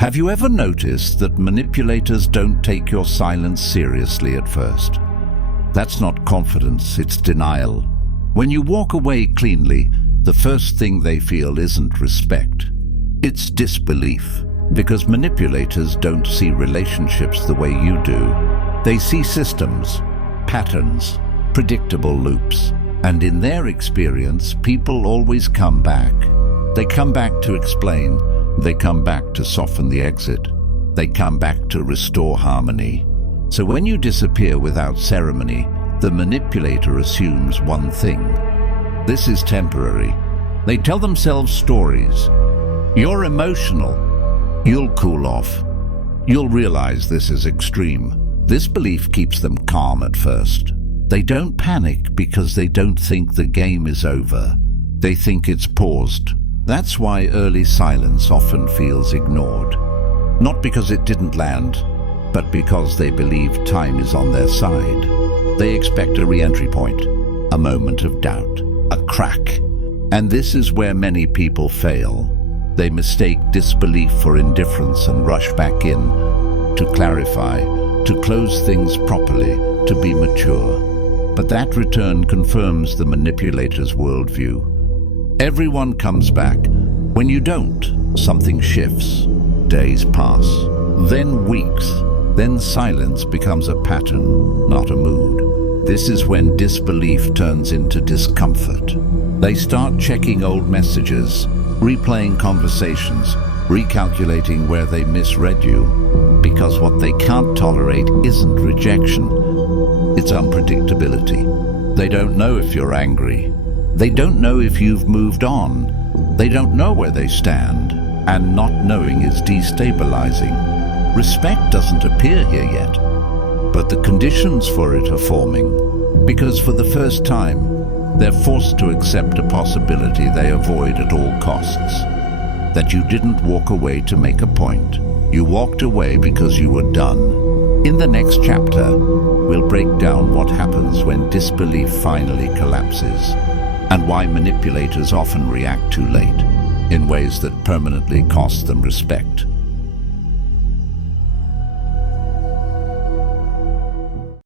Have you ever noticed that manipulators don't take your silence seriously at first? That's not confidence, it's denial. When you walk away cleanly, the first thing they feel isn't respect. It's disbelief, because manipulators don't see relationships the way you do. They see systems, patterns, predictable loops. And in their experience, people always come back. They come back to explain. They come back to soften the exit. They come back to restore harmony. So when you disappear without ceremony, the manipulator assumes one thing. This is temporary. They tell themselves stories. You're emotional. You'll cool off. You'll realize this is extreme. This belief keeps them calm at first. They don't panic because they don't think the game is over. They think it's paused. That's why early silence often feels ignored. Not because it didn't land, but because they believe time is on their side. They expect a re-entry point, a moment of doubt, a crack. And this is where many people fail. They mistake disbelief for indifference and rush back in to clarify, to close things properly, to be mature. But that return confirms the manipulator's worldview. Everyone comes back. When you don't, something shifts. Days pass, then weeks, then silence becomes a pattern, not a mood. This is when disbelief turns into discomfort. They start checking old messages, replaying conversations, recalculating where they misread you, because what they can't tolerate isn't rejection, it's unpredictability. They don't know if you're angry. They don't know if you've moved on. They don't know where they stand, and not knowing is destabilizing. Respect doesn't appear here yet, but the conditions for it are forming, because for the first time, they're forced to accept a possibility they avoid at all costs. That you didn't walk away to make a point. You walked away because you were done. In the next chapter, we'll break down what happens when disbelief finally collapses, and why manipulators often react too late, in ways that permanently cost them respect.